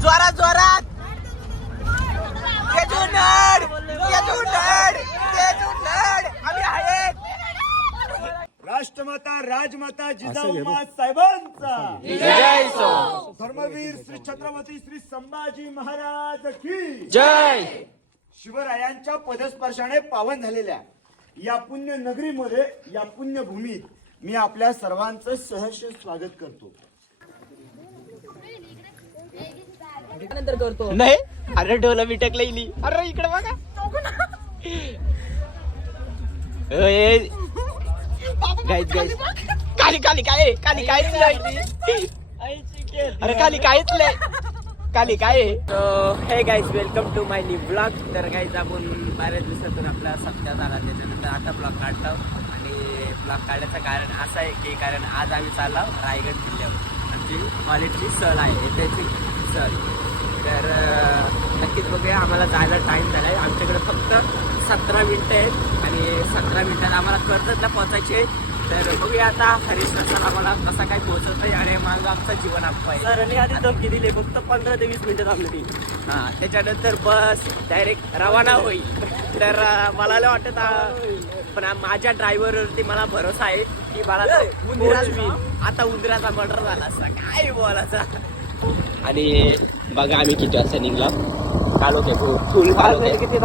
जोरात जोरात राष्ट्रमाता राजमाता जिजाऊ साहेबांचा धर्मवीर श्री छत्रपती श्री संभाजी महाराज की जय. शिवरायांच्या पदस्पर्शाने पावन झालेल्या या पुण्य नगरीमध्ये या पुण्यभूमीत मी आपल्या सर्वांचं सहर्ष स्वागत करतो. नंतर करतो नाही. अरे डोला बिटक लईली. अरे इकडे बघा. गाईच गाईच खाली खाली काय खाली काहीच नाही. अरे खाली काहीच नाही. खाली काय. Hey guys welcome to my new blog. तर गाईज आपण बऱ्याच दिवसातून आपला सप्ताह झाला त्याच्यानंतर आता ब्लॉग काढतो. आणि ब्लॉग काढण्याचं कारण असं आहे की कारण आज आम्ही चाललो रायगड किल्ल्यावर. आमची कॉलेजची सहल आहे त्याची सहल. तर नक्कीच बघूया. आम्हाला जायला टाईम झाला आहे. आमच्याकडे फक्त 17 मिनिटं आहेत आणि 17 मिनिटात आम्हाला कर्जतला पोहोचायचे आहे. तर बघूया आता हरीश सर आम्हाला कसा काय पोहोचत नाही. अरे मागं आमचं जीवन आपलं आहे. सरांनी आधी धमकी दिली फक्त 15 ते 20 मिनिटं थांबली. हां त्याच्यानंतर बस डायरेक्ट रवाना होईल. तर मला नाही वाटत पण माझ्या ड्रायव्हरवरती मला भरोसा आहे की मला आता उंदराचा मर्डर झाला असता काय बोलायचा. आणि बघा आम्ही किती वाजता निघलो. कालो ते फुल किती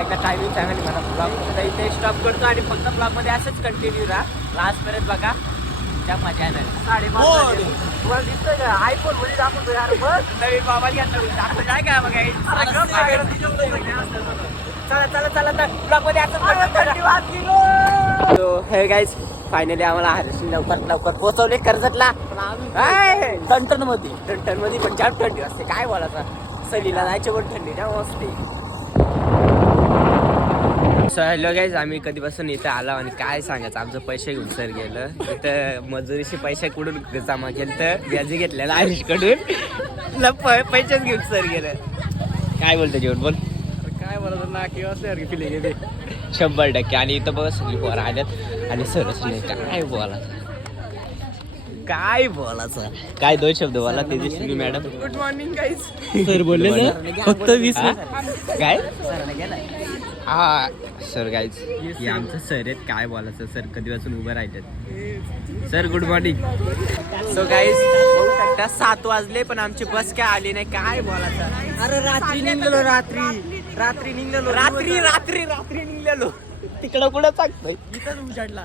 एका टायमिंग सांगायला मला ब्लॉग इथे स्टॉप करतो आणि फक्त ब्लॉगमध्ये असंच कंटिन्यू राहा लास्टपर्यंत बघा. त्या मजा नाही. 5:30 तुम्हाला दिसतोय का आयफोन मध्ये दाखवतो यार. बस नवीन मोबाईल दाखवतो काय काय बघा. चला चला चला तर ब्लॉगमध्ये असंच. हे गाईज फायनली आम्हाला हरीश लवकर लवकर पोहोचवले कर्जतला. टन मध्ये पण जाम थंडी असते काय बोलायचं. सलीला जायचे पण थंडी जाम असते. सो हॅलो गाईज आम्ही कधीपासून इथं आलो आणि काय सांगायचं आमचं पैसे घेऊन सर गेलं. इथं मजुरीचे पैसे कुठून जमा केलं तर व्याज घेतलेला हरीशकडून पैसेच घेऊन सर गेलं. काय बोलतं जेवण बोल. काय बोलत ना किंवा सर फिलिंग येते 100%. आणि इथं बघ सगळी पोरं आल्यात आणि सरच नाही काय बोलायचं काय 2 शब्द बोला ते दिसली madam. Good morning guys. Sir बोलले ना फक्त 20 काय हा सर गाईज हे आमचं सर आहेत. काय बोलायचं सर कधीपासून उभं राहतात. Sir good morning. So guys बघू शकता 7 वाजले पण आमची बस काय आली नाही काय बोलायचं. अरे रात्री निघलेलो रात्री निघलेलो तिकडं कुठं सांगतोय इथंच उजाडला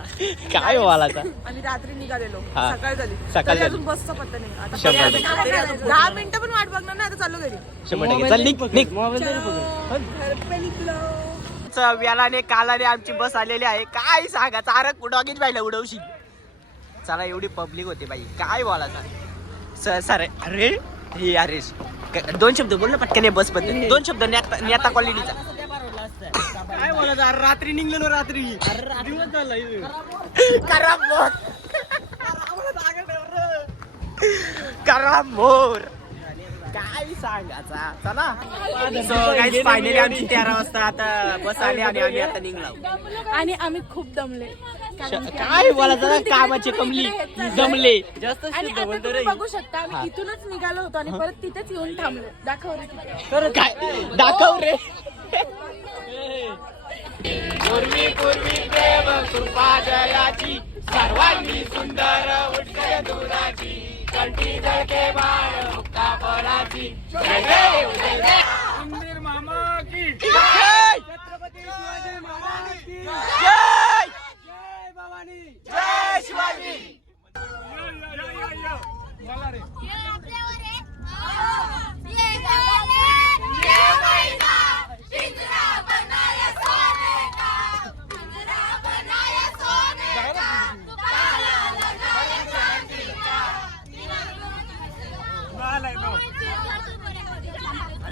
काय बोलायचा. आणि रात्री निघालेलो हा. सकाळ झाली सकाळ झाली. अजून बसचा पत्ता नाही. आता 100%. 10 मिनिटं पण वाट बघणार ना. आता चाललो घरी. 100% चल निघ. व्यालाने कालाने आमची बस आलेली आहे. काय सांगायचं अरे कुठं बाईला उडवशी. चला एवढी पब्लिक होती बाई काय बोलायचा. सर अरे हे अरे 2 शब्द बोल ना पटकन बस बद्दल 2 शब्द नेता क्वालिटीचा काय बोलायचं. रात्री निघलेलो रात्री करा मोर काय सांगायचा. चला सो गाईज फायनली आमची 13 वाजता आता बस आली आणि आम्ही आता निघलो. आणि आम्ही खूप दमले. काय बोलायचं कामाचे कमली जमले जास्त. आणि आता तुम्ही बघू शकता आम्ही इथूनच निघालो होतो आणि परत तिथेच येऊन थांबलो. दाखव काय दाखव रे. पूर्वी प्रेम कृपा जयाची सर्वांनी सुंदर उठते दुराची कंठी झळके बाळ मुक्ता फळाची. इंदिर मामा की जय. छत्रपती शिवाजी महाराज की जय. जय भवानी. जय शिवाजी.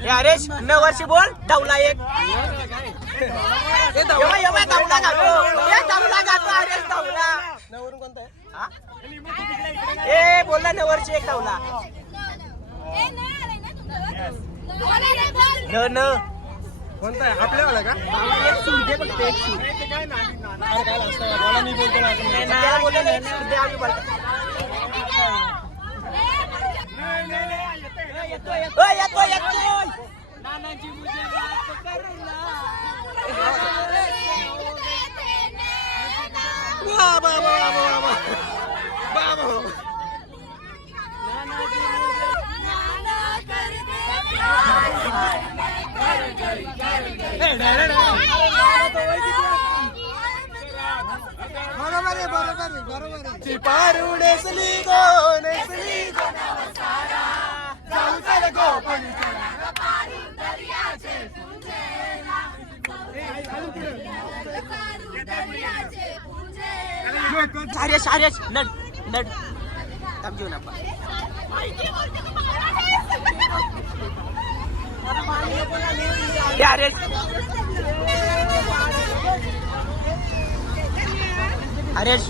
हरेश 9 वर्षी बोल धावला एक धावला गातो हरेश धावला. ए बोलला 9 वर्षी एक धावला. न कोणता आहे आपल्याला का एक सूट दे फक्त एक सूट. नाही ना, बोला नाही, सूट दे, आम्ही बोलतो. ओय, येतोय. नानाजी मुझे बात करना. आर्यश नड थांब घेऊन आपण. आर्यश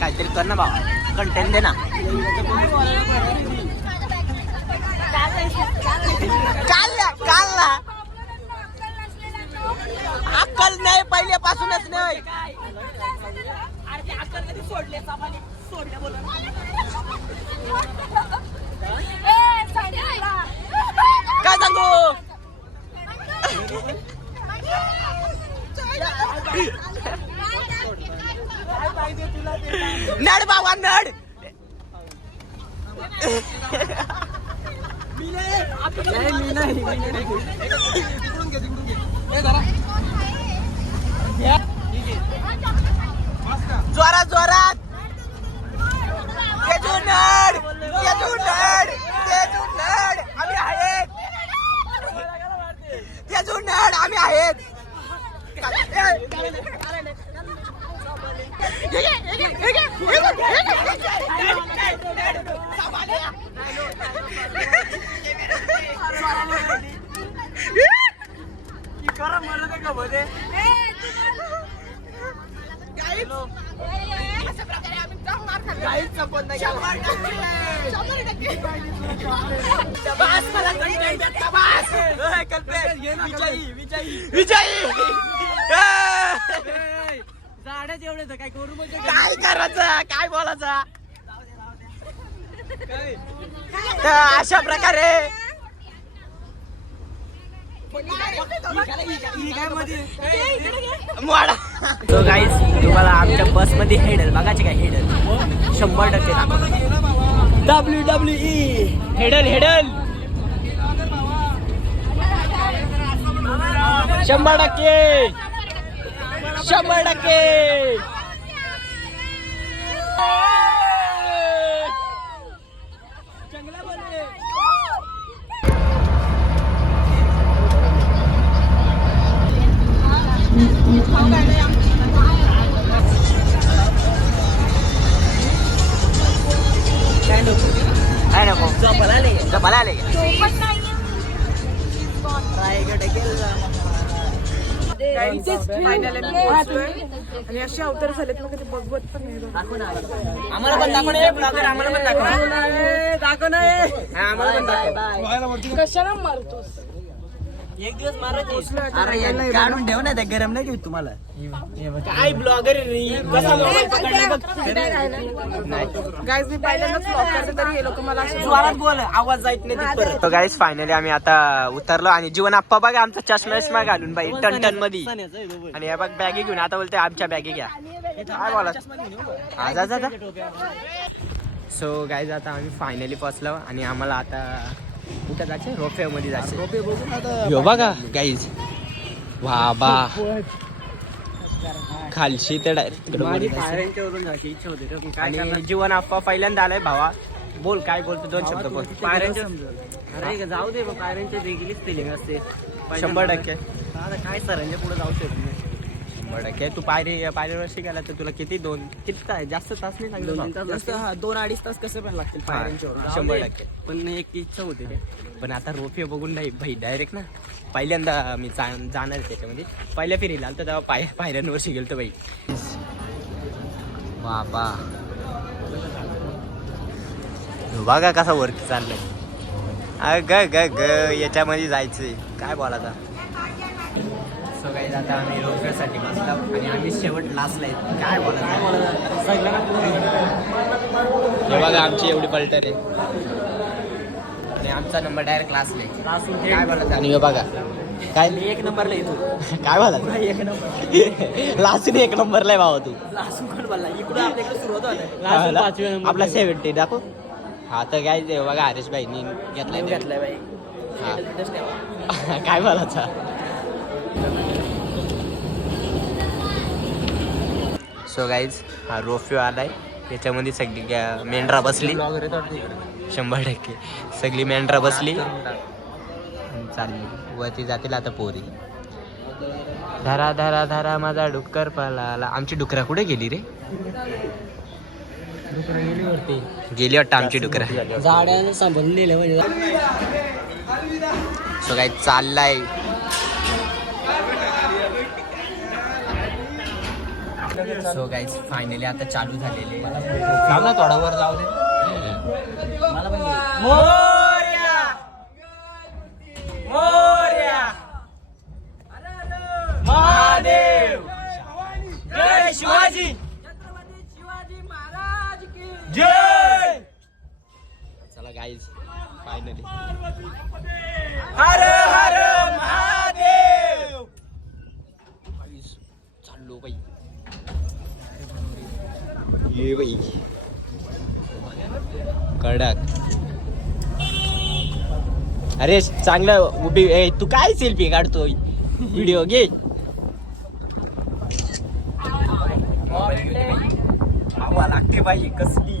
काहीतरी कर ना बाबा, कंटेंट दे ना. काल ना अक्कल नाही पहिल्यापासूनच नाही. काय सांगू नड बाबा नड. जोरात तेजू नड आम्ही आहेत. तेजू नड आम्ही आहेत. काय करायचं, काय बोलायचं अशा प्रकारे. तो गाईज तुम्हाला आमच्या बस मध्ये हेडल बघायचे काय, हेडल 100% WWE हेडल 100%. काय नको जपाला आले रायगड आणि असे अवतार झालेत ना कधी बघवत पण नाही. आम्हाला पण दाखव नाही ब्लॉगर, आम्हाला पण दाखव नाही. कशाला मारतोस? एक दिवस मारायचे. अरे काढून ठेव ना, त्या गरम नाही घेऊ तुम्हाला. काय ब्लॉगर गाईज मी पहिल्यांदाच ब्लॉग करते तरी हे लोक मला जोरात बोल, आवाज जायत नाही. तो गाईज फायनली आम्ही आता उतरलो आणि जीवन आप्पा बघा आमचा चष्मा घालून बाई टन मध्ये. आणि हे बघ बॅगी घेऊन आता बोलते आमच्या बॅगी घ्या. काय बोला आज. सो गाईज आता आम्ही फायनली पोहोचलो आणि आम्हाला आता कुठं जायचं, रोपवे मध्ये जायचं. रोपवे बघून आता बघा गाईज वाबा खालशी ते डायरेक्ट. आणि जीवन आप्पा पहिल्यांदा आलाय भावा. बोल काय बोलतो, 2 शब्द बोल. अरे जाऊ दे मग, पायऱ्यांच्या वेगळीच फिलिंग असते 100%. आता काय सरांच्या पुढे जाऊ शकत नाही. 100%. तू पायरीवर शिकायला तर तुला किती काय जास्त तास नाही लागले? 2-2.5 तास कसे पण लागतील पायऱ्यांच्यावर. 100%. पण एक इच्छा होती रे. पण आता रोपे बघून नाही भाई डायरेक्ट ना. पहिल्यांदा मी जाणार त्याच्यामध्ये, पहिल्या फेरीला आलं तर तेव्हा पायऱ्यांवर शिकेल बाई. बाबा बघा कसा वरती चाललंय. ग ग ग याच्यामध्ये जायचंय काय बोलायचा. सो गाईज आता आम्ही रोपवेसाठी बसला आणि आम्ही शेवट लास्टला आहे. काय बोलायचं हे बघा आमची एवढी पलटर आहे आणि आमचा नंबर डायरेक्ट क्लासला आहे. काय बोलायचं आणि हे बघा काय एक नंबरला येतो. काय बोलायचं एक नंबर लास्ट एक नंबरला आहे भावा तू. लासून कोण बोलला इकडे आपल्याकडे सुरुवात होतं. पाचव्या नंबर आपला 70 दाखव. हा तर काय ते बघा हरेश भाईनी घेतलाय घेतलाय बाई. हा. काय बोलायचा. सो गाईज हा रोफिओ आलाय त्याच्यामध्ये सगळी मेंढरा बसली 100% सगळी मेंढरा बसली चालली वरती जातील आता पोरी. धरा धरा धरा माझा डुक्कर पळाला. आमची डुकरा कुठे गेली रे. गेली वाटतं आमची डुकरा. झाडाने सांभाळून नेलं म्हणजे. सो काय चाललाय. सो गाईज फायनली आता चालू झालेले. मला थोडा वर जाऊ दे. मला पण मोरया मोरया महादेव जय शिवाजी जय. चला गाईज फायनली हर हर महादेव. चाललो बाई ये बाई कडक. अरे चांगलं उभी तू काय सेल्फी काढतोय व्हिडिओ घे. हवा लागते बाई कसली.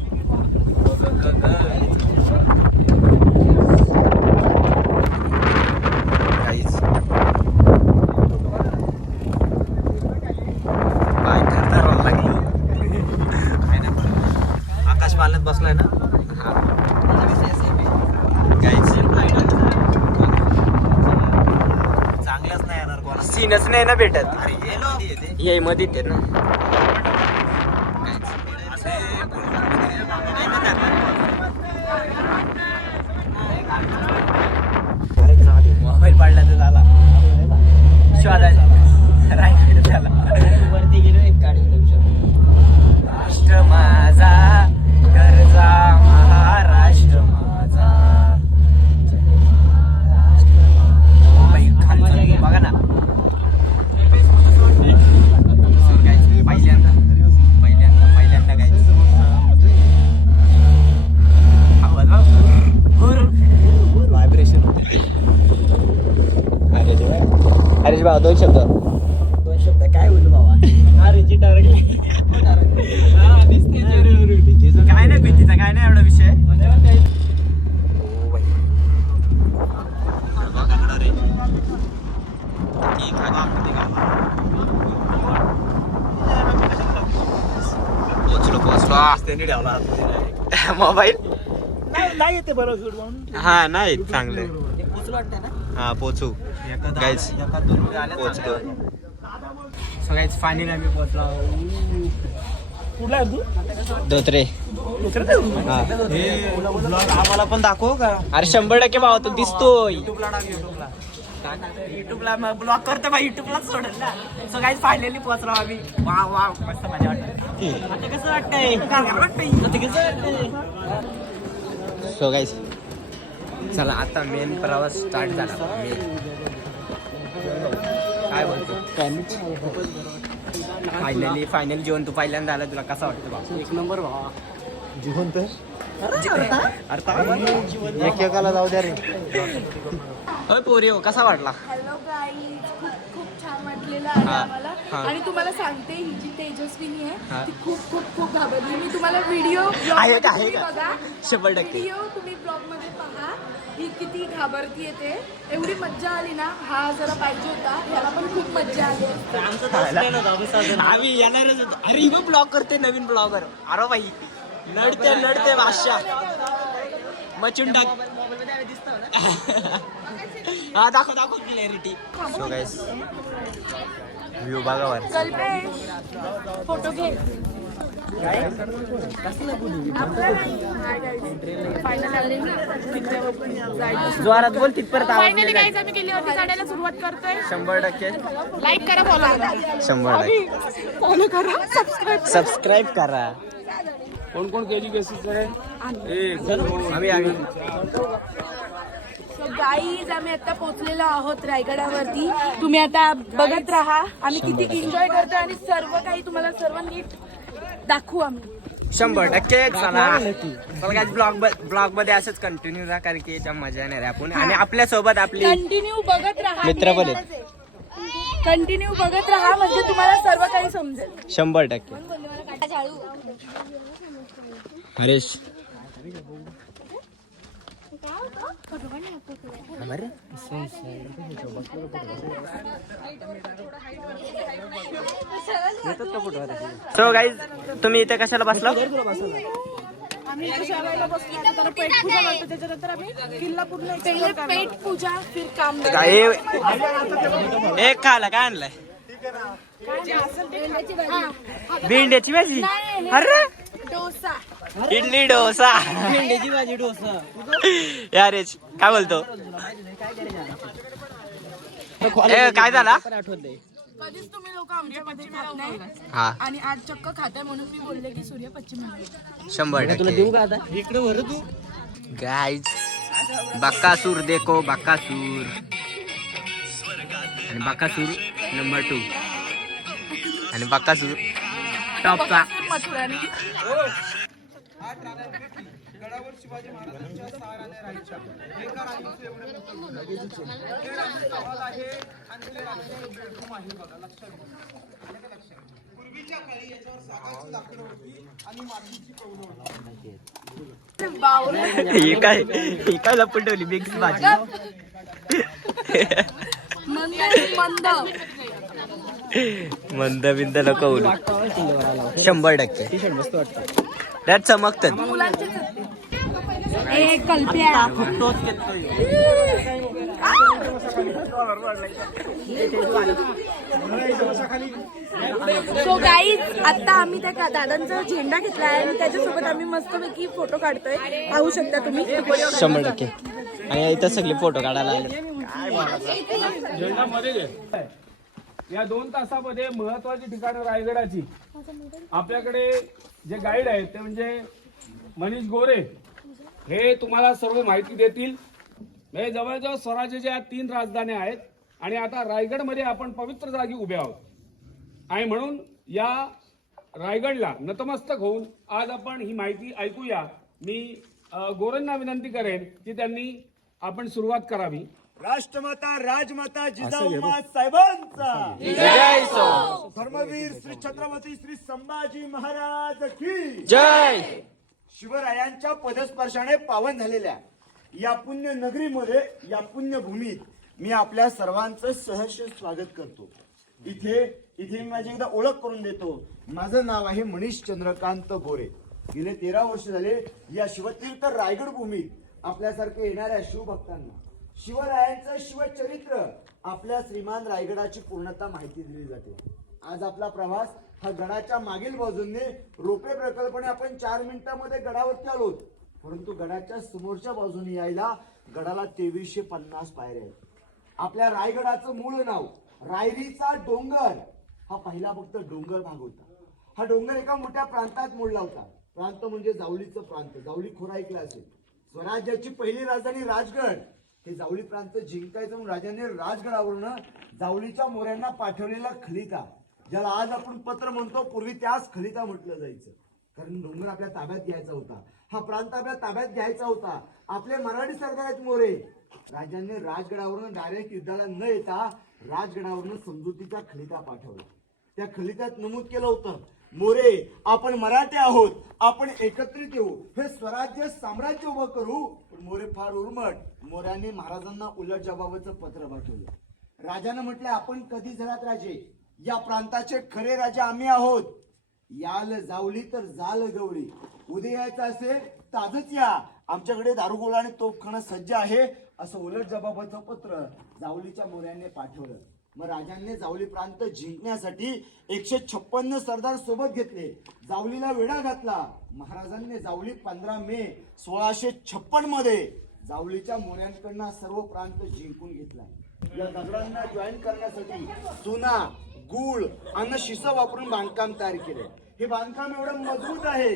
आकाश पालत बसलाय ना. चांगलंच नाही येणार कोणा. सीनच नाही ना भेटत. अरे ये मध्ये ते ना. मोबाईल पडला तर झाला. शोधायचा राईट झाला. वरती गेलो एक गाडी राष्ट्र माझा गरजा महाराष्ट्र माझा. बाई, खाली बघा ना. पहिल्यांदा काय व्हायब्रेशन. हरेश भाऊ दोन शब्द काय बोलू बाबा. काय नाही भीतीचा काय नाही एवढा विषय. मोबाईल नाही येते बरोबर. हा नाही चांगलं पोचलं वाटतं ना. हा पोचू गाईज पोचलो. सो गाईज फायनली आम्ही पोचलो. कुठला आहे तू. धोत्रे. आम्हाला पण दाखव का. अरे 100% भावा तू दिसतोय. युट्यूबला ब्लॉग करतो बा. युट्यूबला सोडल ना. सो गाईज फायनली पोहोचलो आम्ही. वा वा मस्त मजा वाटते. आता कसं वाटतंय. सो गाईज चला आता मेन प्रवास स्टार्ट झाला. काय बोलतो फायनली जेवण तू पहिल्यांदा आला तुला कसा वाटतं बाबा. एक नंबर भावा. जीवन तर एकेकाला जाऊ द्या रे. होय पोरी हो कसा वाटला. हॅलो गाईज खूप खूप छान वाटलेलं आहे हा, आम्हाला. हा. आणि तुम्हाला सांगते ही जी तेजस्विनी हा. आहे ती खूप खूप खूप घाबरली. मी तुम्हाला व्हिडिओ आहे का, आहे का? बघा 100%. व्हिडिओ तुम्ही ब्लॉग मध्ये पहा. ही किती घाबरतीये ते. एवढी मज्जा आली ना. हा जरा पाहिजे होता. ह्याला पण खूप मज्जा आली. आम्ही येणारच होतो. अरे ही ब्लॉग करते नवीन ब्लॉगर. अरे बाई नडते बादशाह मचून टाक. हा दाखव क्लॅरिटी. सो गाईस व्ह्यू बघा वर. कल्पेश फोटो घे. जोरात बोल तिथपर्यंत आवाज फायनली नाही गाईज आम्ही किल्ल्यावरती चढायला सुरुवात करतोय. 100% लाईक करा, फॉलो करा, 100% फॉलो करा, सबस्क्राईब. सबस्क्राईब करा. कोण कोण केजी बेसिस आहे? आम्ही गाईज आम्ही आता पोहोचलेलो आहोत रायगडावरती. तुम्ही आता बघत राहा आम्ही किती एन्जॉय करतोय आणि सर्व काही तुम्हाला सर्व नीट दाखवू आम्ही. 100% चला ब्लॉग मध्ये असंच कंटिन्यू राहा कारण की याच्या मजा येणार आहे आपण आणि आपल्या सोबत आपली कंटिन्यू बघत राहा, मित्र पण आहेत. कंटिन्यू बघत राहा म्हणजे तुम्हाला सर्व काही समजेल. 100%. हरेश सो गाईज तुम्ही इथे कशाला बसला? आम्ही इथे जेवायला बसलो, त्याला पेटपूजा करतो, त्याच्यानंतर आम्ही किल्ला पूर्ण पहिले पेट पूजा फिर काम. एक खाला काय आणलाय? भेंड्याची भाजी. अरे डोसा, इडली डोसा. भेंड्याची भाजी डोसा. यारेच काय बोलतो? काय झाला? कधीच तुम्ही लोक आमच्यामध्ये खात नाही हा आणि आज चक्क खाताय म्हणून मी बोलले की सूर्य पश्चिम. 100%. इकडे भर तू गाईज. बकासूर देखो बकासूर आणि बकासूर नंबर 2 आणि बकासूर टॉपचा. मथुराने ही काय लपून ठेवली मिक्स भाजी. मंद बिंद नको बोलू. 100% त्यात चमकतात. सो गाईज आता आम्ही त्या दादांचा झेंडा घेतला आहे आणि त्याच्यासोबत आम्ही मस्तपैकी फोटो काढतोय. पाहू शकता तुम्ही. 100% आणि इथं सगळे फोटो काढायला आले. झेंडामध्ये या 2 तासामध्ये महत्वाची ठिकाणं रायगडाची आपल्याकडे जे गाईड आहेत ते म्हणजे मनीष गोरे हे तुम्हाला सर्व माहिती देतील. हे जवळजवळ स्वराज्याच्या 3 राजधान्या आहेत आणि आता रायगडमध्ये आपण पवित्र जागी उभे आहोत आणि म्हणून या रायगडला नतमस्तक होऊन आज आपण ही माहिती ऐकूया. मी गोरेंना विनंती करेन की त्यांनी आपण सुरुवात करावी. राष्ट्रमाता राजमाता जिजाऊ साहेबांचा धर्मवीर श्री छत्रपती श्री संभाजी महाराज की जय. शिवरायांच्या पदस्पर्शाने पावन झालेल्या या पुण्य नगरीमध्ये या पुण्यभूमीत मी आपल्या सर्वांचं सहर्ष स्वागत करतो. इथे मी माझी एकदा ओळख करून देतो. माझं नाव आहे मनीष चंद्रकांत गोरे. गेले 13 वर्ष झाले या शिवतीर्थ रायगड भूमीत आपल्यासारखे येणाऱ्या शिवभक्तांना शिवरायांचं शिवचरित्र आपल्या श्रीमान रायगडाची पूर्णता माहिती दिली जाते. आज आपला प्रवास हा गडाच्या मागील बाजूने रोपे प्रकल्पाने आपण 4 मिनिटांमध्ये गडावरती आलोत. परंतु गडाच्या समोरच्या बाजूने यायला गडाला 2350 पायऱ्या आहेत. आपल्या रायगडाचं मूळ नाव रायरीचा डोंगर. हा पहिला फक्त डोंगर भाग होता. हा डोंगर एका मोठ्या प्रांतात मोडला होता. प्रांत म्हणजे जावळीचं प्रांत. जावळी खोरा ऐकला असेल. स्वराज्याची पहिली राजधानी राजगड. हे जावळी प्रांत जिंकायचं म्हणून राजाने राजगडावरून जावळीच्या मोऱ्यांना पाठवलेला खलिता, ज्याला आज आपण पत्र म्हणतो, पूर्वी त्यास खलिता म्हटलं जायचं. कारण डोंगर आपल्या ताब्यात घ्यायचा होता. हा प्रांत आपल्या ताब्यात घ्यायचा होता. आपले मराठी सरदार आहेत मोरे. राजांनी राजगडावरून डायरेक्ट युद्धाला न येता राजगडावरून समजुतीचा खलिता पाठवला. त्या खलित्यात नमूद केलं होतं, मोरे आपण मराठी आहोत, आपण एकत्रित येऊ, हे स्वराज्य साम्राज्य उभं करू. पण मोरे फार उर्मट. मोऱ्यांनी महाराजांना उलट जबाबाचं पत्र पाठवलं. राजानं म्हटलं, आपण कधी झालात राजे? या प्रांताचे खरे राजे आम्ही आहोत. याल जावली तर जाल गवळी. उद्या यायचं असेल तर आजच या. आमच्याकडे दारुगोळा आणि तोफखाना सज्ज आहे. असं उलट जबाबाचं पत्र जावलीच्या मोऱ्यांनी पाठवलं. मग राजांनी जावली प्रांत जिंकण्यासाठी 156 सरदार सोबत घेतले. जावलीला वेढा घातला. महाराजांनी जावली 15 मे 1656 मध्ये जावलीच्या मोऱ्यांकडनं सर्व प्रांत जिंकून घेतला. या दगडांना जॉईन करण्यासाठी चुना, गूळ आणि शिसा वापरून बांधकाम तयार केले. हे बांधकाम एवढं मजबूत आहे.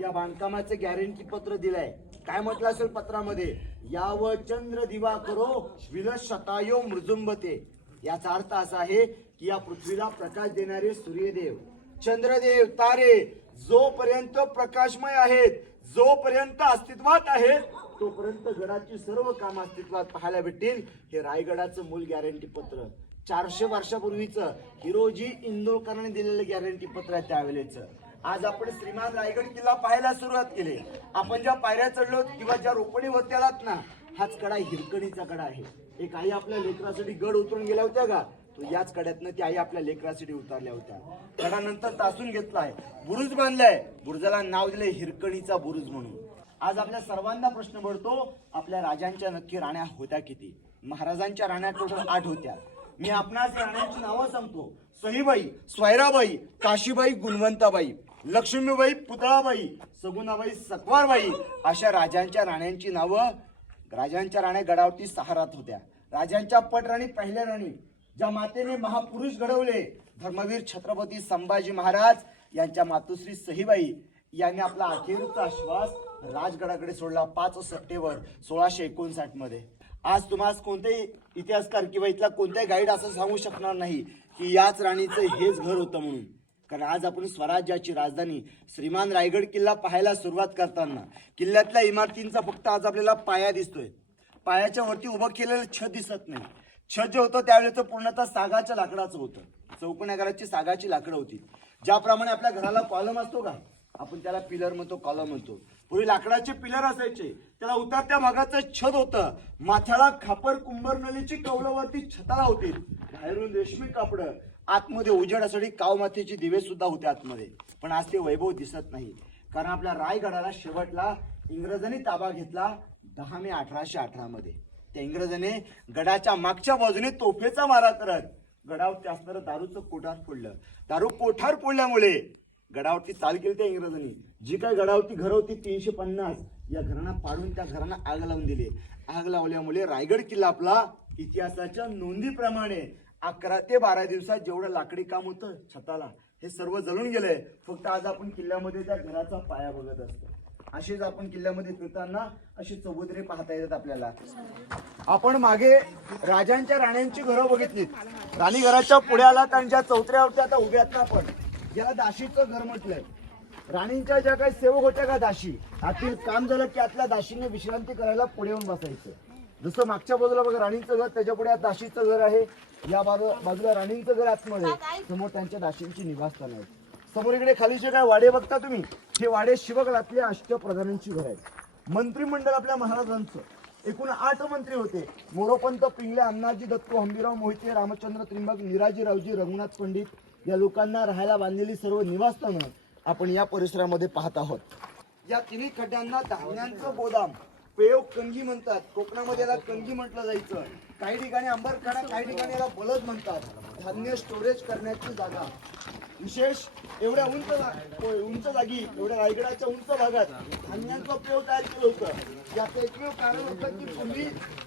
या बांधकामाचे गॅरंटी पत्र दिलंय. काय म्हटलं असेल पत्रामध्ये? याव चंद्र दिवा करो विलस शतायो मृजुंबते. याचा अर्थ असा आहे की या पृथ्वीला प्रकाश देणारे सूर्यदेव, चंद्रदेव, तारे जोपर्यंत प्रकाशमय आहेत, जोपर्यंत अस्तित्वात आहेत, तोपर्यंत गडाची सर्व काम अस्तित्वात पाहायला भेटतील. हे रायगडाचं मूल गॅरंटी पत्र 400 वर्षापूर्वीचं हिरोजी इंदोरकरांनी दिलेलं गॅरंटी पत्र आहे त्यावेळेचं. आज आपण श्रीमान रायगड किल्ला पाहायला सुरुवात केली. आपण ज्या पायऱ्या चढलो किंवा ज्या रोपणीवरती आलात ना, हाच कडा हिरकणीचा कडा आहे. एक आई आपल्या लेकरासाठी गड उतरून गेल्या होत्या का, तो याच कड्यातनं ती आई आपल्या लेकरासाठी उतरल्या होत्या. कडानंतर तासून घेतलाय, बुरुज बांधलाय. बुरुजाला नाव दिलंय हिरकणीचा बुरुज म्हणून. आज आपल्या सर्वांना प्रश्न पडतो, आपल्या राजांच्या नक्की राण्या होत्या किती? महाराजांच्या राण्या टोटल 8 होत्या. मी आपणास राण्यांची नावं सांगतो. सहीबाई, स्वैराबाई, काशीबाई, गुणवंताबाई, लक्ष्मीबाई, पुतळाबाई, सगुणाबाई, सकवारबाई अशा राजांच्या राण्यांची नावं. राजांच्या राण्या गडावरती 6 राहत होत्या. राजांच्या पटराणी पहिल्या राणी, ज्या मातेने महापुरुष घडवले, धर्मवीर छत्रपती संभाजी महाराज यांच्या मातोश्री सहीबाई यांनी आपला अखेरचा श्वास राजगडाकडे सोडला 5 सप्टेंबर 1659 मध्ये. आज तुम्हाला कोणतेही इतिहासकार किंवा इथला कोणताही गाईड असं सांगू शकणार नाही की याच राणीचं हेच घर होतं म्हणून. कारण आज आपण स्वराज्याची राजधानी श्रीमान रायगड किल्ला पाहायला सुरुवात करताना किल्ल्यातल्या इमारतींचा फक्त आज आपल्याला पाया दिसतोय. पायाच्या वरती उभं केलेलं छत दिसत नाही. छत जे होतं त्यावेळेचं पूर्णतः सागाच्या लाकडाचं होतं. चौकोनी आकाराची सागाची लाकडं होती. ज्याप्रमाणे आपल्या घराला कॉलम असतो का, आपण त्याला पिलर म्हणतो, कॉलम म्हणतो. पूर्वी लाकडाचे पिलर असायचे. त्याला उतरत्या भागाचं छत होतं. माथ्याला खापर कुंभरनलीची कौलावरती छताला होती. बाहेरून रेशमी कापड, आतमध्ये उजेडासाठी काव मातीचे दिवे सुद्धा होते आतमध्ये. पण आज ते वैभव दिसत नाही. कारण आपल्या रायगडाला शेवटला इंग्रजांनी ताबा घेतला 10 मे 1818 मध्ये. त्या इंग्रजाने गडाच्या मागच्या बाजूने तोफेचा मारा करत गडावरती असणारं दारूचं कोठार फोडलं. दारू कोठार फोडल्यामुळे गडावरती चाल केली त्या इंग्रजांनी. जी काय गडावरती घर होती 350, या घरांना पाडून त्या घरांना आग लावून दिली. आग लावल्यामुळे रायगड किल्ला आपला इतिहासाच्या नोंदीप्रमाणे 11 ते 12 दिवसात जेवढं लाकडी काम होतं छताला, हे सर्व जळून गेलंय. फक्त आज आपण किल्ल्यामध्ये त्या घराचा पाया बघत असतो. अशीच आपण किल्ल्यामध्ये फिरताना अशी चबुतरे पाहता येतात आपल्याला. आपण मागे राजांच्या राण्यांची घरं बघितलीत. राणी घराच्या पुढे आलात आणि ज्या चौथऱ्यावरती आता उभ्यात ना आपण, ज्याला दाशीचं घर म्हटलंय. राणींच्या ज्या काही सेवक होत्या का दाशी, आतील काम झालं की आतल्या दाशीने विश्रांती करायला पुढे येऊन बसायचं. जसं मागच्या बाजूला बघा राणींचं घर, त्याच्या पुढे दाशीचं घर आहे. या बाजूला राणींचं घर आतमध्ये, समोर त्यांच्या दाशींची निवासस्थान आहे. समोर इकडे खालीचे काय वाडे बघता तुम्ही, हे वाडे शिवगडातल्या अष्टप्रधानांची घर आहेत. मंत्रिमंडळ आपल्या महाराजांचं एकूण 8 मंत्री होते. मोरोपंत, पिंगले, अण्णाजी दत्तू, हंबीराव मोहिते, रामचंद्र त्रिंबक, निराजीरावजी, रघुनाथ पंडित या लोकांना राहायला बांधलेली सर्व निवासस्थानं आपण या परिसरामध्ये पाहत आहोत. या तिन्ही खड्ड्यांना धान्यांचं गोदाम, पेव कंगी म्हणतात. कोकणामध्ये याला कंगी म्हटलं जायचं. काही ठिकाणी अंबरखाना, काही ठिकाणी याला बलद म्हणतात. धान्य स्टोरेज करण्याची जागा. विशेष एवढ्या उंच जागी, एवढ्या रायगडाच्या उंच भागात धान्यांचं पेव तयार केलं होतं. याचं एकमेव कारण होतं की पूर्वी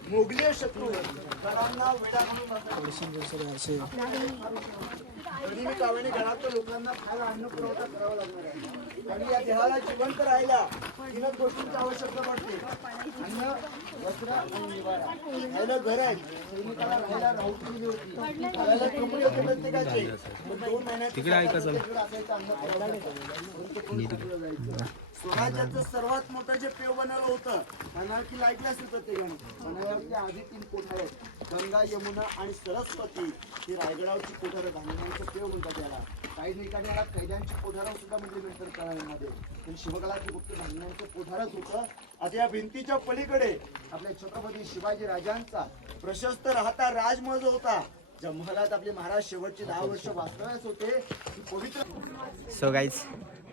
मोगलीय शत्रू गडांना वेढा म्हणून गनिमी काव्याने गडाच्या लोकांना खायला अन्न पुरवठा करावा लागणार आहे. आणि या देहाला जिवंत राहायला 3 गोष्टींची आवश्यकता पडते: अन्न, वस्त्र आणि निवारा. राहायला घर आहे, सैनिकाला राहायला राहूत दिली होती, खायला कपडे होते प्रत्येकाचे. 2 महिन्याचे असायचं अन्न पुरवठा जायचं. स्वराज्याचं सर्वात मोठं जे पेव बनवलं होतं, की ऐकलं असेल प्रत्येकाने, बनावरती आधी 3 कोठार आहेत: गंगा, यमुना आणि सरस्वती. ही रायगडावरची कोठारं, धान्यांचं पेव म्हणतात याला. काही ठिकाणी याला कैद्यांची कोठारं सुद्धा म्हणजे नंतर काळामध्ये. पण शिवगडाची फक्त धान्यांचं कोठारच होतं. आता या भिंतीच्या पलीकडे आपल्या छत्रपती शिवाजी राजांचा प्रशस्त राहता राजमहल होता, ज्या महलात आपले महाराज शेवटचे 10 वर्ष वास्तव्यास होते. पवित्र. सो गाईज,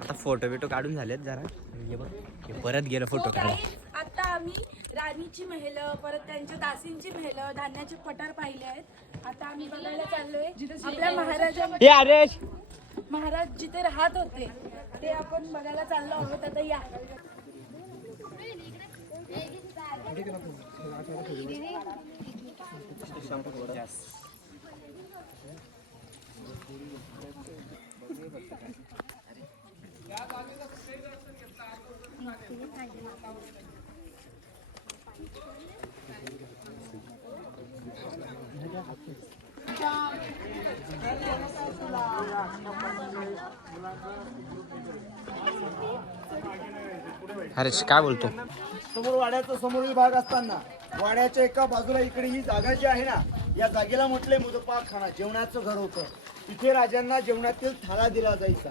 आता फोटो बिटो काढून झालेत जरा. हे बघ, हे परत गेलं फोटो काढायला. आता आम्ही राणीची महल, परत त्यांच्या दासींची महल, धान्याचे पठार पाहिले आहेत. आता आम्ही बघायला चाललोय आपल्या हे अरे महाराज जिथे राहत होते ते आपण बघायला चाललो आहोत. आता या अरे काय बोलतो? समोर वाड्याचा समोरील भाग असताना वाड्याच्या एका बाजूला इकडे ही जागा जी आहे ना, या जागेला म्हटले मुदपाकखाना, जेवणाचं घर होतं. तिथे राजांना जेवणातील थाला दिला जायचा.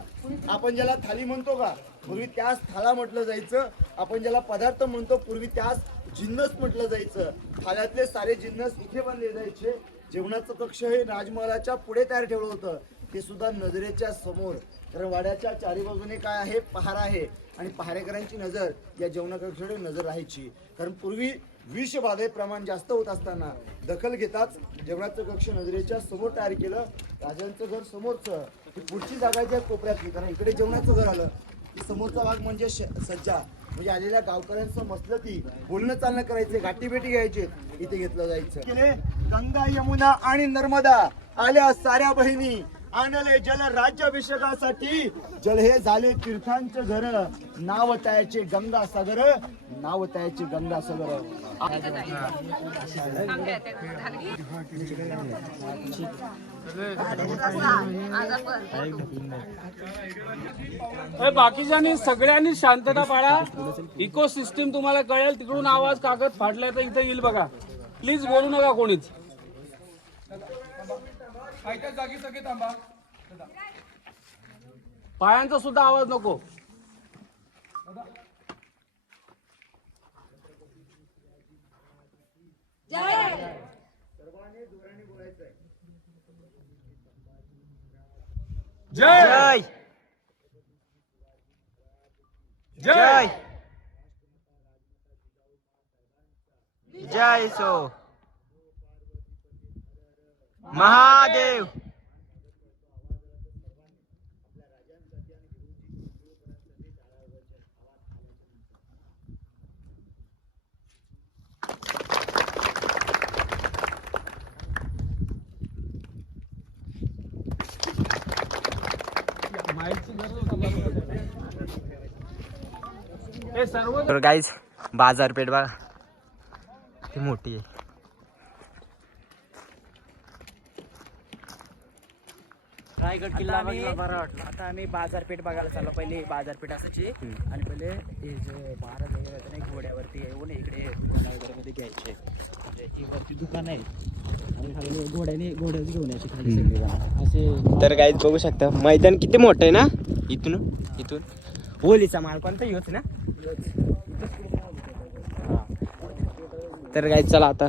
आपण ज्याला थाली म्हणतो का, पूर्वी त्याच थाला म्हटलं जायचं. आपण ज्याला पदार्थ म्हणतो पूर्वी त्याच जिन्नस म्हटलं जायचं. थाल्यातले सारे जिन्नस इथे बनले जायचे. जेवणाचं कक्ष हे राजमहालाच्या पुढे तयार ठेवलं होतं, ते सुद्धा नजरेच्या समोर. कारण वाड्याच्या चारी बाजूने काय आहे, पहारा आहे आणि पहारेकरांची नजर या जेवणाकक्षाकडे नजर राहायची. कारण पूर्वी विषबाधे प्रमाण जास्त होत असताना दखल घेताच जेवणाचं कक्ष नजरेच्या समोर तयार केलं. राजांचं घर समोरचं, ही पुढची जागा जी आहे कोपऱ्यातली, कारण इकडे जेवणाचं घर आलं. समोरचा भाग म्हणजे सज्जा, म्हणजे आलेल्या गावकऱ्यांचं मसलती बोलणं चालणं करायचे, गाठीभेटी घ्यायचे, इथे घेतलं जायचं. केले गंगा यमुना आणि नर्मदा आल्या साऱ्या बहिणी, आणले जल राज्याभिषेकासाठी. जल हे झाले तीर्थांचे घर, नाव त्याचे गंगा सागर, नाव त्याचे गंगा सागर. बाकीच्यांनी सगळ्यांनी शांतता पाळा. इकोसिस्टीम तुम्हाला कळेल. तिकडून आवाज कागद फाटलाय तर इथं येईल बघा. प्लीज बोलू नका कोणीच. जागी थांबा. पायांचा सुद्धा आवाज नको. जय जय जय सो महादेव. सर्व गाईज बाजारपेठ बघा ती मोठी आहे. रायगड किल्ला बघायला बरा वाटला. आता आम्ही बाजारपेठ बघायला चाललो. पहिले बाजारपेठ असायची आणि पहिले हे जे महाराज वगैरे होते ना, घोड्यावरती येऊन इकडे मध्ये घ्यायचे. म्हणजे ही वरती दुकान आहे आणि खाली घोड्याच घेऊन यायचे खाली सगळे असे. तर गाईज बघू शकता मैदान किती मोठं आहे ना. इथून होलीचा माल कोणता योच ना. तर गाईज चला आता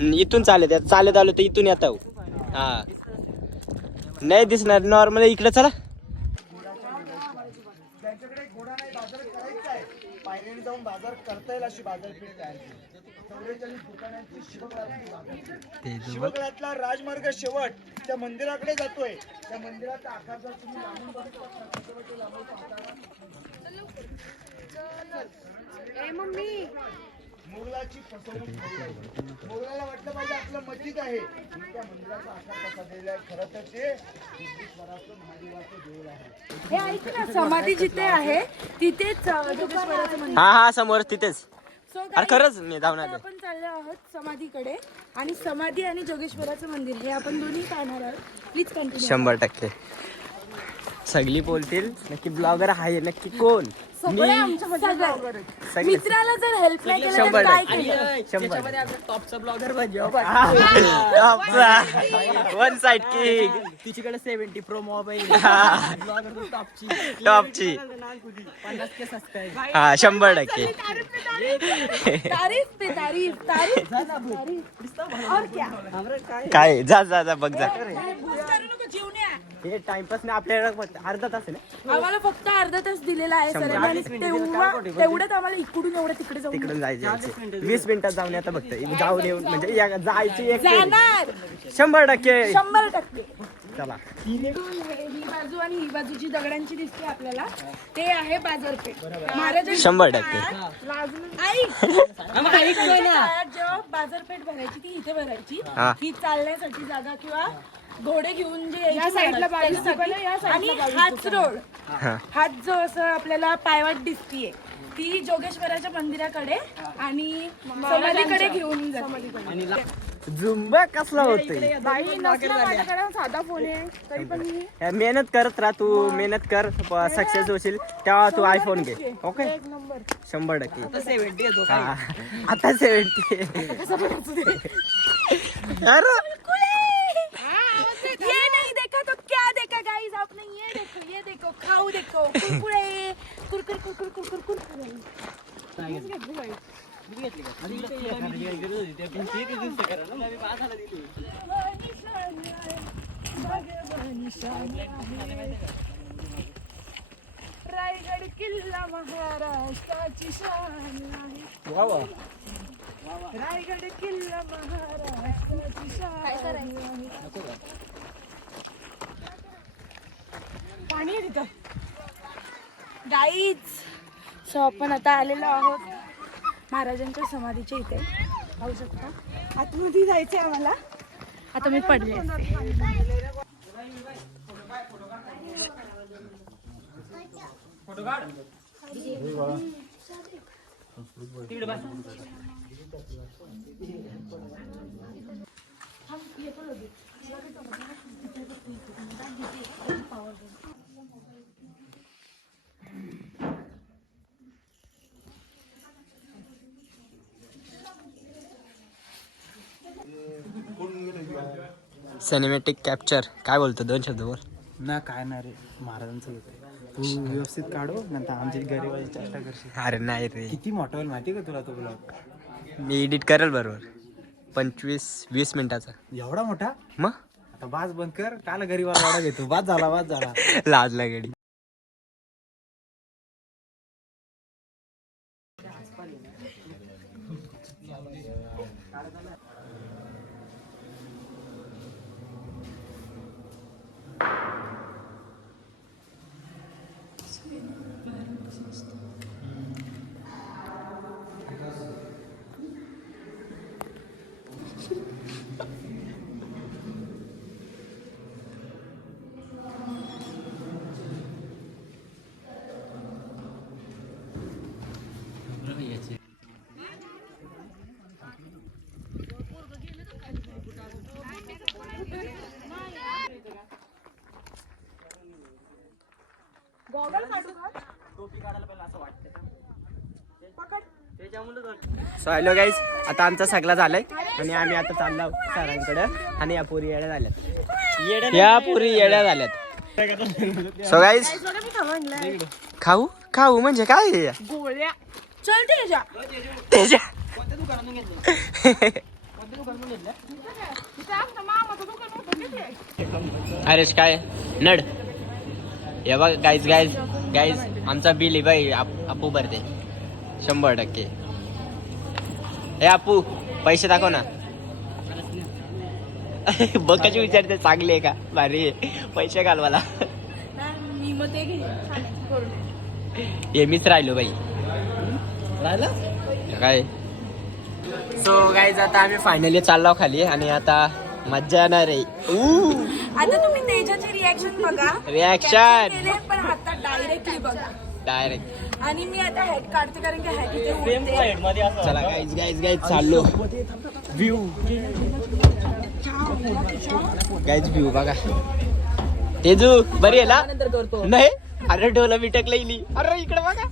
इथून चालत आलो तर इथून येत. हा नाही दिसणार नॉर्मल. इकडे चला. त्यांच्याकडे घोडा नाही, बाजार करायचा आहे. पायऱ्याने जाऊन बाजार करता येईल अशी बाजारपेठ तयार केली. 44 दुकानांची शिवगडातला राजमार्ग शेवट त्या मंदिराकडे जातोय. त्या मंदिराचा आकार जर तुम्ही लांबून बघितला मोगलाची फसवणूक झाली. मोगलाला वाटलं पाहिजे आपलं मस्जिद आहे, त्या मंदिराचा आकार कसा दिलेला आहे. खरं तर ते सिद्धेश्वराचं महादेवाचं देऊळ आहे. हे ऐक ना, समाधी जिथे आहे तिथेच जोगेश्वराचं मंदिर. हा समोर तिथेच. So अरे guys, खरंच मी जाऊन आता आलो. आपण चाललो आहोत समाधीकडे आणि समाधी आणि जोगेश्वराचं मंदिर हे आपण दोन्ही पाहणार आहोत. Please continue. 100% सगळी बोलतील नक्की ब्लॉगर आहे. नक्की कोण? मित्राला जर हेल्प नाही केलं तर 100% काय केलं? त्याच्यामध्ये आपला टॉपचा ब्लॉगर म्हणजे वन साइड किंग. तिच्याकडे 70 प्रो मोबाईल ब्लॉगर टॉपची 50K सबस्क्राईब. हा 100%. तारीफ पे तारीफ तारीफ तारीफ और क्या काय जा बघ जा. करू नको, जेवून या. हे टाइमपास नाही आपल्याला फक्त अर्धा तास आहे ना आम्हाला फक्त अर्धा तास दिलेला आहे सरांनी आणि तेवढ्यात आम्हाला इकडून एवढं तिकडे जाऊन तिकडून जायचं 20 मिनिटात जाऊन आता फक्त जाऊन येऊन म्हणजे जायची एक जाणार 100%. 100%. चला ही बाजू आणि ही बाजूची दगडांची दिसते आपल्याला ते आहे बाजारपेठ महाराजांच्या 100%. काळात जेव्हा बाजारपेठ भरायची ती इथे भरायची हा. ही चालण्यासाठी जागा किंवा घोडे घेऊन जे या साईडला आणि हाच रोड हाच जो असं आपल्याला पायवाट दिसतीये ती जोगेश्वराच्या मंदिराकडे आणि समाधीकडे घेऊन जाते. झुंबा कसला होतोय साधा फोन आहे तरी पण मी मेहनत करत राहा तू मेहनत कर सक्सेस होशील तेव्हा तू आयफोन घे ओके 100%. हा. आता 70. अरे ये नहीं देखा तो क्या देखा गाइस आपने ये देखो खाऊ देखो कुरकुरे कुरकुर कुरकुर कुरकुर कुरकुरे रायगड किल्ला महाराष्ट्राची शान आहे. रायगड किल्ला महाराष्ट्राची शान आहे. पाणी आहे तिथं गाईज. सो आपण आता आलेलो आहोत महाराजांच्या समाधीच्या इथे पाहू शकता. आतमध्ये जायचंय आम्हाला. आता मी पडले असते. सिनेमॅटिक कॅप्चर काय बोलतो 2 शब्द बोल ना. काय ना रे महाराजांचं येते तू व्यवस्थित काढू नंतर आमची गरीबाची चेष्टा करशील. अरे नाही रे किती मोठा होईल माहिती का तुला तो ब्लॉग. मी एडिट करेल बरोबर 25-20 मिनिटाचा. एवढा मोठा. मग आता बाज बंद कर. काल गरीबाला वाडा घेतो. बाद झाला लाजला गडी. सो हॅलो गाईज आता आमचा सगळा झालाय आणि आम्ही आता चाललो सरांकडे आणि या पुरी येड्या झाल्यात. सो गाईज खाऊ खाऊ म्हणजे काय गोळ्या चल तेजा त्याच्या अरेश काय नड हे बघ गाईज गाईज गाईज आमचा बिल आहे बाई आपू भरते 100%. हे आपू पैसे दाखव ना. बघ कशी विचारते चांगली आहे का भारी आहे पैसे घालवाला. मी मग ते घे हे मीच राहिलो बाई काय. सो गाईज आता आम्ही फायनली चाललो खाली आणि आता मज्जा येणार आहे. आता तुम्ही तेजाचे रिॲक्शन बघा. रिॲक्शन केले पण आता डायरेक्टली बघा डायरेक्ट. आणि मी आता हॅट काढते कारण की हॅट इथे उडते. चला गाईज गाईज गाईज चाललो. व्ह्यू गाईज व्ह्यू बघा. तेजू बरी आहे ना. नाही अरे डोला बिटक लईली. अरे इकडे बघा.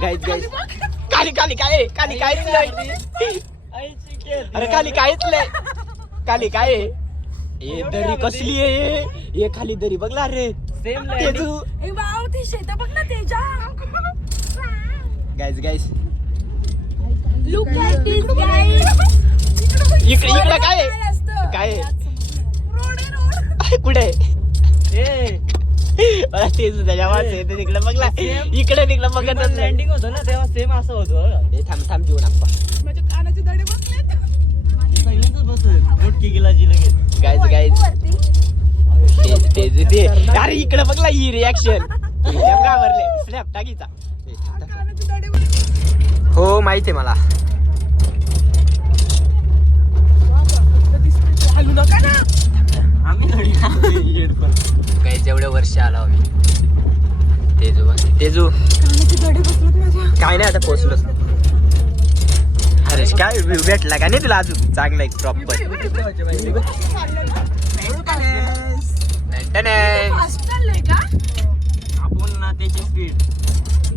गाईज गाईज खाली खाली काय खाली काहीच नाही. अरे खाली काहीच नाही. खाली काय हे दरी कसली आहे. हे खाली दरी बघला रे तेजू. ए वाव ती शेता बघ ना Teja. Guys guys look at this guys. इकडे इकडे काय आहे? काय आहे? कुठे मला तेच त्याच्या वाटत तिकडे बघला इकडे तिकडे बघत लँडिंग होतं ना तेव्हा सेम असं होतं. थांब थांब जीवन आप्पा माझ्या कानाचे दडे बसलेत. पहिल्यांदाच बसत बोटकी गेला जी लगेच. गाईज गाईज ते अरे इकडे बघला ही रिॲक्शन घाबरले स्नॅप टाकीचा कानाचे दडे बसलेत. हो माहिती आहे मला हलू नका ना. आम्ही हेडफोन काही जेवढे वर्ष आलो आम्ही तेजू कानाचे दडे बसलेत माझ्या. काय नाही आता पोहोचलोच अरे काय व्ह्यू भेटला का नाही तुला अजून चांगला एक प्रॉपर फास्ट चाललंय का? आपण ना त्याची स्पीड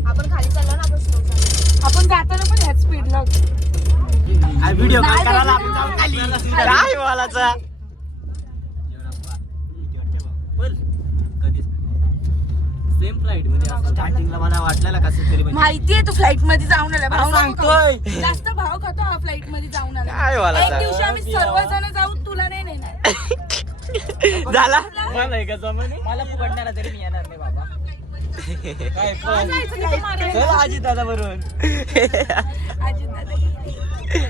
आपण खाली चाललो ना आपण स्लो चाललो. आपण जाताना पण ह्याच स्पीडला व्हिडिओ नाही करायला भेटला. आपण जाऊ खाली काय बोलायचा कधीच सेम फ्लाईट मध्ये असं. स्टार्टिंगला मला वाटलेला कसं तरी म्हणजे माहितीये तू फ्लाईट मध्ये जाऊन आला भाव नको सांगतोय. खाऊ. जास्त भाव खातो हा फ्लाईट मध्ये जाऊन आला. काय बोलायचं? एक दिवशी आम्ही सर्वजण जाऊ तुला नाही नेणार. झाला मला का जमाने मला फुकटणार तरी मी येणार नाही बाबा. काय हा, जायचं तिथे मारायला. चल आजी दादा बरोबर. अजितदादा गेले.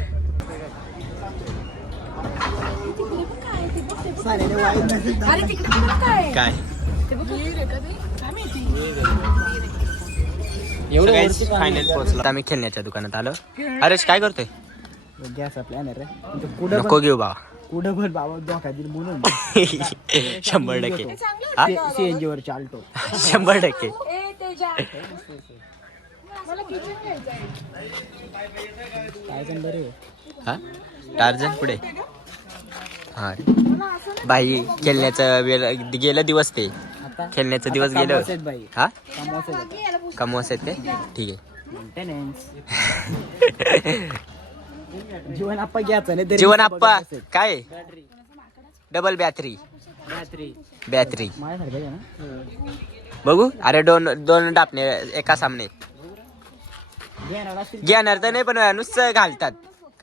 अरे तिकडे पण काय आहे? काय ते बघ, विहीर आहे का ते? काय माहिती? फायनल पोहोचलो आम्ही खेळण्याच्या दुकानात आलो अरेश काय करतोय गॅस प्लॅन रे कुठं नको घेऊ बाबा कुठं पण बाबा धोका दिल म्हणून 100% हा? सीएनजी वर चालतो. 100% ए, तेजा. मला किचन घ्यायचं आहे. काय पण बरे हा टार्झन पुढे हा बाई खेळण्याचं वेळ गेलं दिवस ते आता खेळण्याचं दिवस आता गेलं कामवास आहेत बाई. हा कामवास आहेत. कमवस आहेत ते ठीक आहे Maintenance. जीवन आप्पा घ्यायचं नाही जीवन आप्पा काय डबल बॅटरी बॅटरी माझ्यासारखं आहे ना. बघू अरे दोन डापणे एका सामने घेणार असतील घेणार तर नाही पण नुसतं घालतात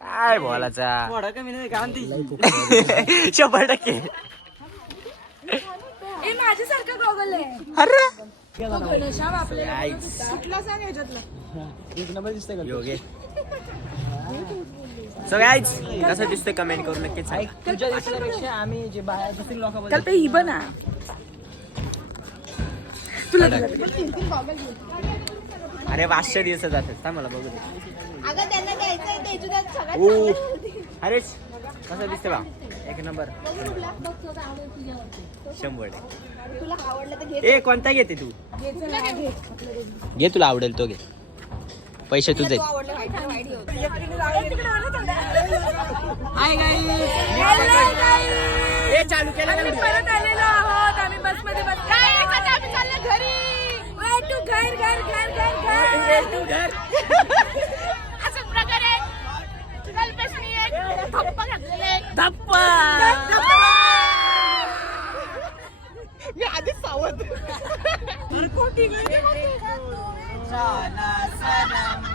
काय बोलायचा थोडा कमी नाही का आणती 100% ए, माझ्यासारखं गॉगल आहे. अरे तो घनश्याम आपल्याला कुठला सांग ह्याच्यातला? एक नंबर दिसतंय का योगे सो गाईज कसं दिसतंय कमेंट करून नक्कीच सांगा. तुझ्या दिसण्यापेक्षा आम्ही जे बाहेर दुसरी लोक त्याला ते ही बना. तुला अरे 500 दिवस जातात मला बघू दे अगं त्यांना द्यायचंय तेजुदात सगळ्यात ओ अरे कसं दिसतंय बा एक नंबर 100 तुला आवडलं तर घे. ए कोणता घेते तू घे. घे तुला आवडेल तो घे पैसे तुझे आवडलं वाईट होतं. ए चालू केला आम्ही परत आलेलो आहोत. आम्ही बसमध्ये बसलो. आम्ही चाललो घरी. Way to घर घर घर घर घर. अशाच प्रकारे कल्पेशनी एक धप्पा घातलेला आहे. धप्पा. मी आधीच सावध.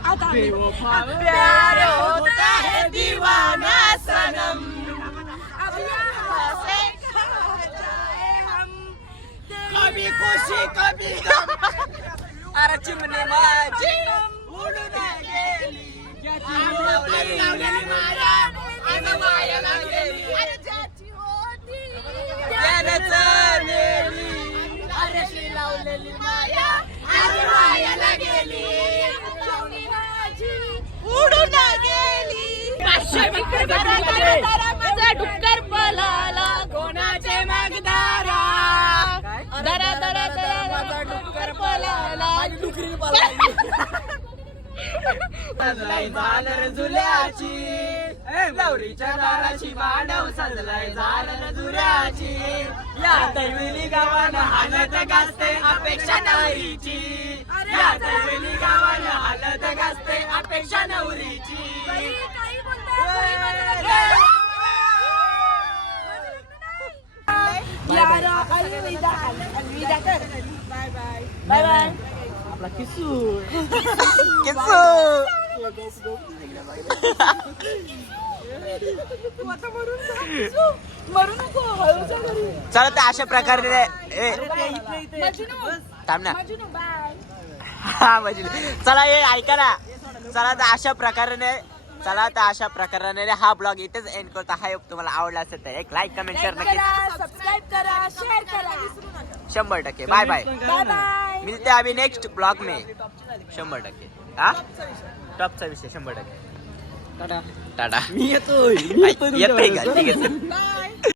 आता प्यार होता है दीवाना सनम अब यहाँ से कहाँ जाए हम कभी खुशी कभी गम अरे चिमणे माझी उडून गेली माया माया लागली अरे ज्याची होती त्यानंच नेली अरे लावलेली माया अरे मायाला गेली उडून गेली माझा डुक्कर पळाला कोणाचे मागदारा दरा दरा दरा माझा डुक्कर पळाला डुकरी सजलाय झालर झुल्याची गौरीच्या दाराची मांडव सजलाय झालर झुल्याची या दैवेली गावानं हालत गाजते अपेक्षा नवरीची या दैवेली गावानं हालत गाजते अपेक्षा नवरीची काही बोलताय यार अलविदा अलविदा कर बाय बाय बाय बाय आपला किसू तू आता मरून जा. मरू नको हळूच्या घरी. चला तर अशा प्रकारे मजनू थांब ना. मजनू बाय. हा म्हणजे चला हे ऐका ना. चला तर अशा प्रकाराने हा ब्लॉग इथेच एंड करतो. हा तुम्हाला आवडला असेल तर एक लाईक कमेंट शेअर नक्की सबस्क्राईब करा शेअर करा. 100%. Bye bye. Bye bye. मिलते अभी नेक्स्ट ब्लॉग में 100%. हा टॉपचा विषय 100%. टाटा. मी येतोय येतोय का? ठीक आहे.